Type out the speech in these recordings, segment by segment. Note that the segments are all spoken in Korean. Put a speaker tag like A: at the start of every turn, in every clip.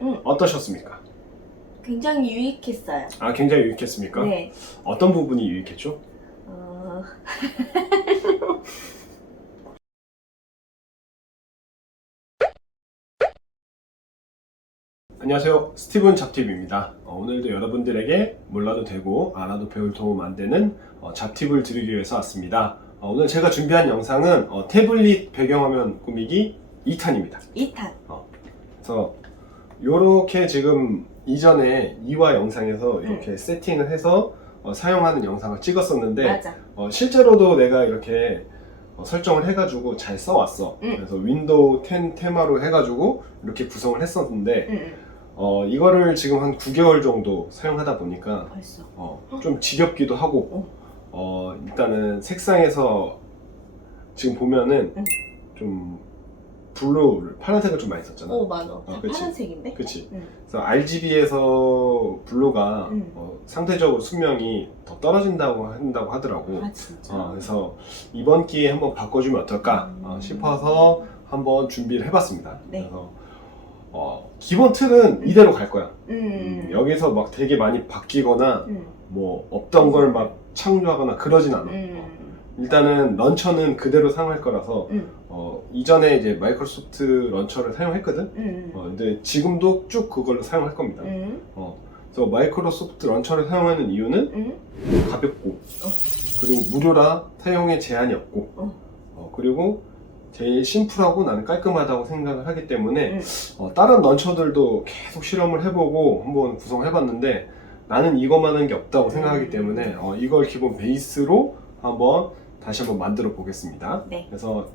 A: 응.
B: 어떠셨습니까?
A: 굉장히 유익했어요.
B: 아 굉장히 유익했습니까?
A: 네.
B: 어떤 부분이 유익했죠?
A: 어...
B: 안녕하세요 스티븐 잡팁입니다 어, 오늘도 여러분들에게 몰라도 되고 알아도 배울 도움 안 되는 어, 잡팁을 드리기 위해서 왔습니다 어, 오늘 제가 준비한 영상은 어, 태블릿 배경화면 꾸미기 2탄입니다
A: 2탄.
B: 그래서 이렇게 지금 이전에 2화 영상에서 이렇게 세팅을 해서 어, 사용하는 영상을 찍었었는데
A: 맞아.
B: 어, 실제로도 내가 이렇게 어, 설정을 해가지고 잘 써왔어.
A: 응.
B: 그래서 윈도우 10 테마로 해가지고 이렇게 구성을 했었는데
A: 응, 응.
B: 어, 이거를 지금 한 9개월 정도 사용하다 보니까
A: 벌써.
B: 어, 좀 지겹기도 하고 어, 일단은 색상에서 지금 보면은
A: 응.
B: 좀 블루를 파란색을 좀 많이 썼잖아.
A: 오, 맞아. 다
B: 그치.
A: 파란색인데?
B: 그치?
A: 응.
B: 그래서 RGB에서 블루가
A: 응.
B: 어, 상대적으로 수명이 더 떨어진다고 한다고 하더라고.
A: 아, 진짜?
B: 어, 그래서 이번 기회에 한번 바꿔주면 어떨까
A: 음.
B: 어, 싶어서 한번 준비를 해봤습니다.
A: 네.
B: 그래서 어, 기본 틀은 이대로 갈 거야.
A: 음.
B: 여기서 막 되게 많이 바뀌거나
A: 음.
B: 뭐 없던 걸 막 창조하거나 그러진 않아. 어,
A: 음.
B: 일단은 런처는 그대로 사용할 거라서
A: 음.
B: 어, 이전에 이제 마이크로소프트 런처를 사용했거든.
A: 음.
B: 어, 근데 지금도 쭉 그걸로 사용할 겁니다.
A: 음.
B: 어, 그래서 마이크로소프트 런처를 사용하는 이유는
A: 음.
B: 가볍고 그리고 무료라 사용에 제한이 없고
A: 어.
B: 어, 그리고 제일 심플하고 나는 깔끔하다고 생각을 하기 때문에
A: 음.
B: 어, 다른 런처들도 계속 실험을 해보고 한번 구성을 해봤는데 나는 이것만한 게 없다고 생각하기
A: 음.
B: 때문에 어, 이걸 기본 베이스로 한번 다시 한번 만들어 보겠습니다.
A: 네.
B: 그래서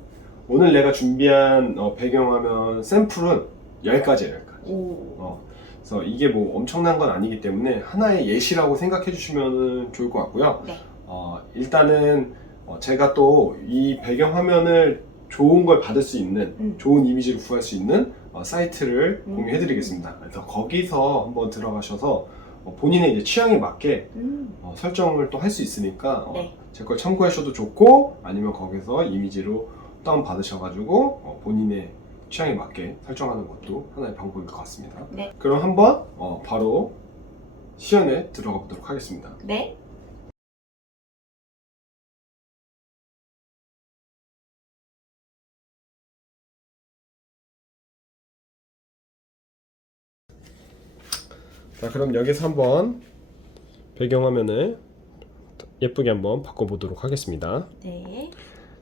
B: 오늘 내가 준비한 어, 배경화면 샘플은 10가지예요. 10가지.
A: 오.
B: 어, 그래서 이게 뭐 엄청난 건 아니기 때문에 하나의 예시라고 생각해 주시면 좋을 것 같고요.
A: 네.
B: 어, 일단은 어, 제가 또 이 배경 화면을 좋은 걸 받을 수 있는
A: 음.
B: 좋은 이미지를 구할 수 있는 어, 사이트를
A: 음.
B: 공유해 드리겠습니다. 그래서 거기서 한번 들어가셔서 어, 본인의 이제 취향에 맞게
A: 음.
B: 어, 설정을 또 할 수 있으니까 어,
A: 네.
B: 제 걸 참고하셔도 좋고 아니면 거기서 이미지로 다운 받으셔가지고 어, 본인의 취향에 맞게 설정하는 것도 하나의 방법일 것 같습니다.
A: 네.
B: 그럼 한번 어, 바로 시연에 들어가 보도록 하겠습니다.
A: 네.
B: 자 그럼 여기서 한번 배경화면을 예쁘게 한번 바꿔보도록 하겠습니다.
A: 네.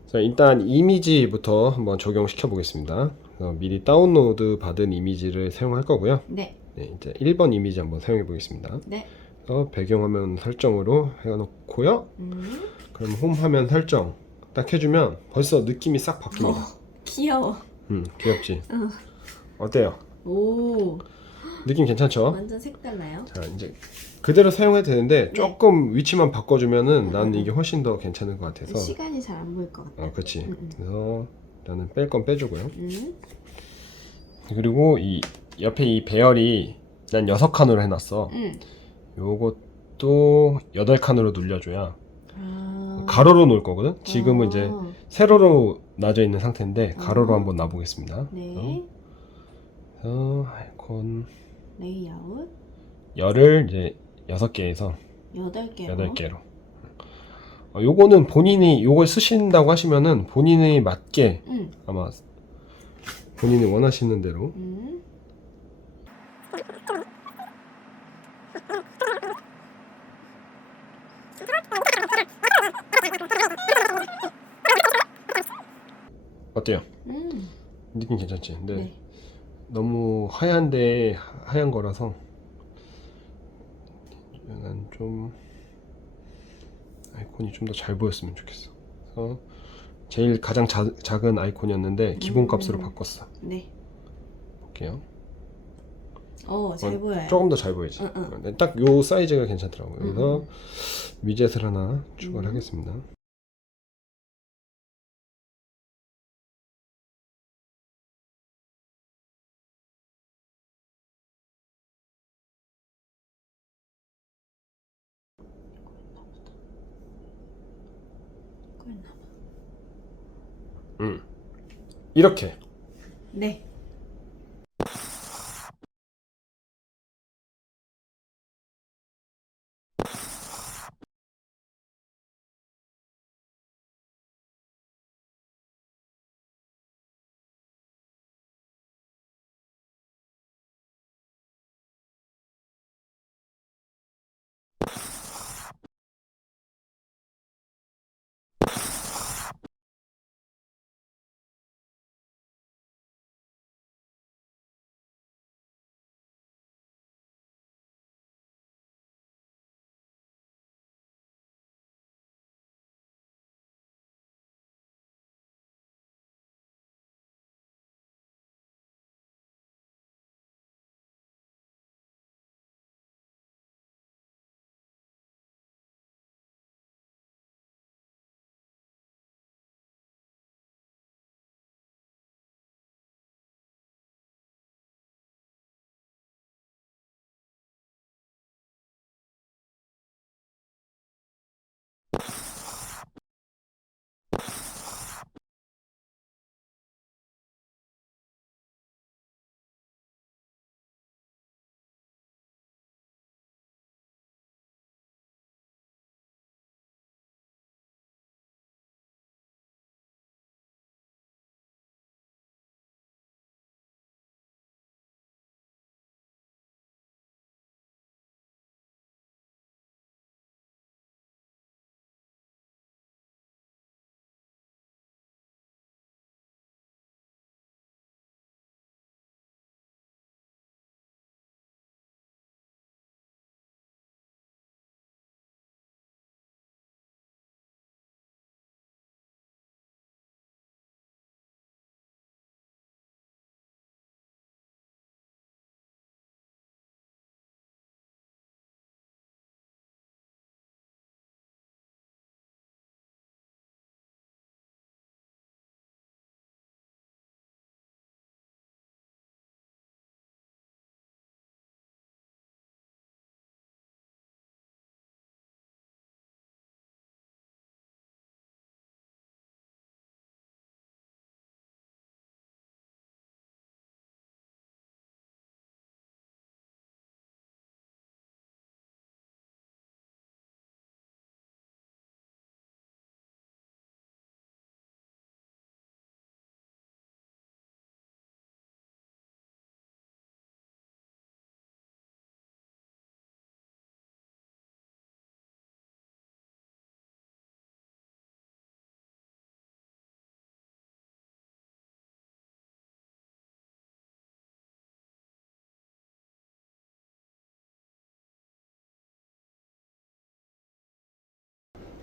B: 자 일단 이미지부터 한번 적용시켜 보겠습니다. 미리 다운로드 받은 이미지를 사용할 거고요.
A: 네.
B: 네, 이제 1번 이미지 한번 사용해 보겠습니다.
A: 네.
B: 배경화면 설정으로 해놓고요.
A: 음.
B: 그럼 홈 화면 설정 딱 해주면 벌써 느낌이 싹 바뀝니다.
A: 어, 귀여워.
B: 음, 귀엽지?
A: 어.
B: 어때요?
A: 오.
B: 느낌 괜찮죠?
A: 완전 색달라요.
B: 자, 이제 그대로 사용해도 되는데
A: 네.
B: 조금 위치만 바꿔주면은
A: 음,
B: 나는
A: 음.
B: 이게 훨씬 더 괜찮을 것 같아서.
A: 시간이 잘 안 보일 것 같아.
B: 어, 그렇지.
A: 음, 음.
B: 그래서 일단은 뺄건 빼주고요.
A: 음.
B: 그리고 이 옆에 이 배열이 난 여섯 칸으로 해놨어.
A: 음.
B: 요것도 여덟 칸으로 눌려줘야
A: 아.
B: 가로로 놓을 거거든. 지금은
A: 아.
B: 이제 세로로 놔져 있는 상태인데 가로로
A: 아.
B: 한번 놔보겠습니다.
A: 네.
B: 그래서 아이콘
A: 레이아웃
B: 열을 이제 여섯 개에서
A: 여덟 개.
B: 여덟 개로. 어, 요거는 본인이 요걸 쓰신다고 하시면은 본인이 맞게
A: 음.
B: 아마 본인이 원하시는 대로
A: 음.
B: 어때요?
A: 음.
B: 느낌 괜찮지? 근데
A: 네.
B: 너무 하얀데 하- 하얀 거라서 약간 좀 아이콘이 좀 더 잘 보였으면 좋겠어. 그래서 제일 가장 자- 작은 아이콘이었는데 기본 값으로
A: 음.
B: 바꿨어.
A: 네.
B: 볼게요.
A: 어, 잘
B: 어,
A: 보여요.
B: 조금 더 잘 보이지.
A: 응, 응.
B: 근데 딱요 사이즈가 괜찮더라고요. 그래서
A: 음.
B: 위젯을 하나 추가를
A: 음.
B: 하겠습니다. 음. 이렇게
A: 네.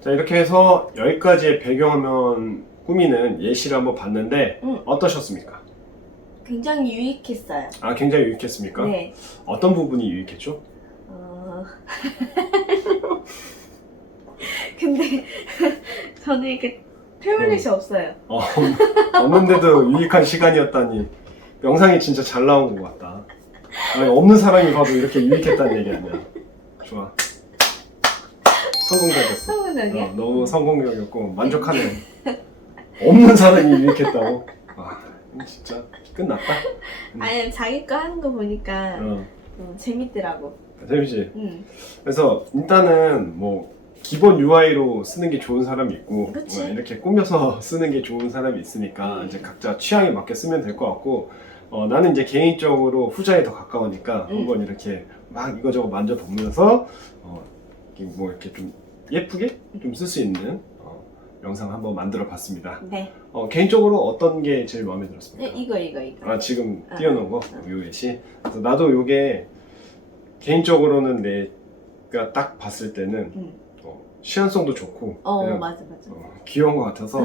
B: 자 이렇게 해서 10가지의 배경화면 꾸미는 예시를 한번 봤는데
A: 응.
B: 어떠셨습니까?
A: 굉장히 유익했어요.
B: 아 굉장히 유익했습니까?
A: 네.
B: 어떤 부분이 유익했죠?
A: 어... 근데 저는 이렇게 태블릿이 없어요.
B: 어, 없는데도 유익한 시간이었다니 영상이 진짜 잘 나온 것 같다. 아니, 없는 사람이 봐도 이렇게 유익했다는 얘기 아니야. 좋아. 성공적이었어.
A: 성은학이야?
B: 어, 너무 성공적이었고 만족하네. 없는 사람이 유익했다고? 아 진짜 끝났다.
A: 아니 자기 거 하는 거 보니까
B: 어,
A: 음, 재밌더라고.
B: 재밌지?
A: 음.
B: 그래서 일단은 뭐 기본 UI로 쓰는 게 좋은 사람이 있고
A: 그치.
B: 뭐 이렇게 꾸며서 쓰는 게 좋은 사람이 있으니까
A: 음.
B: 이제 각자 취향에 맞게 쓰면 될 것 같고 어, 나는 이제 개인적으로 후자에 더 가까우니까
A: 음.
B: 한번 이렇게 막 이거저거 만져보면서 어, 이렇게 뭐 이렇게 좀 예쁘게 좀 쓸 수 있는 어, 영상 한번 만들어 봤습니다.
A: 네.
B: 어, 개인적으로 어떤 게 제일 마음에
A: 네.
B: 들었습니까?
A: 이거 이거 이거.
B: 아 지금
A: 아.
B: 띄워놓은 거? 요 예시? 그래서 나도 요게 개인적으로는 내가 딱 봤을 때는
A: 음.
B: 어, 시연성도 좋고
A: 어
B: 그냥,
A: 맞아 맞아.
B: 어, 귀여운 것 같아서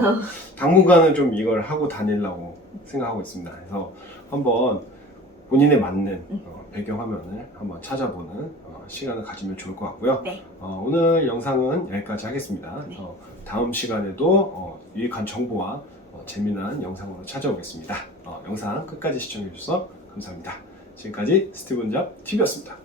B: 당분간은 좀 이걸 하고 다니려고 생각하고 있습니다. 그래서 한번 본인에 맞는
A: 음.
B: 어, 배경 화면을 한번 찾아보는 어, 시간을 가지면 좋을 것 같고요.
A: 네.
B: 어, 오늘 영상은 여기까지 하겠습니다.
A: 네.
B: 어, 다음 시간에도 어, 유익한 정보와 어, 재미난 영상으로 찾아오겠습니다. 어, 영상 끝까지 시청해주셔서 감사합니다. 지금까지 스티븐 잡 TV였습니다.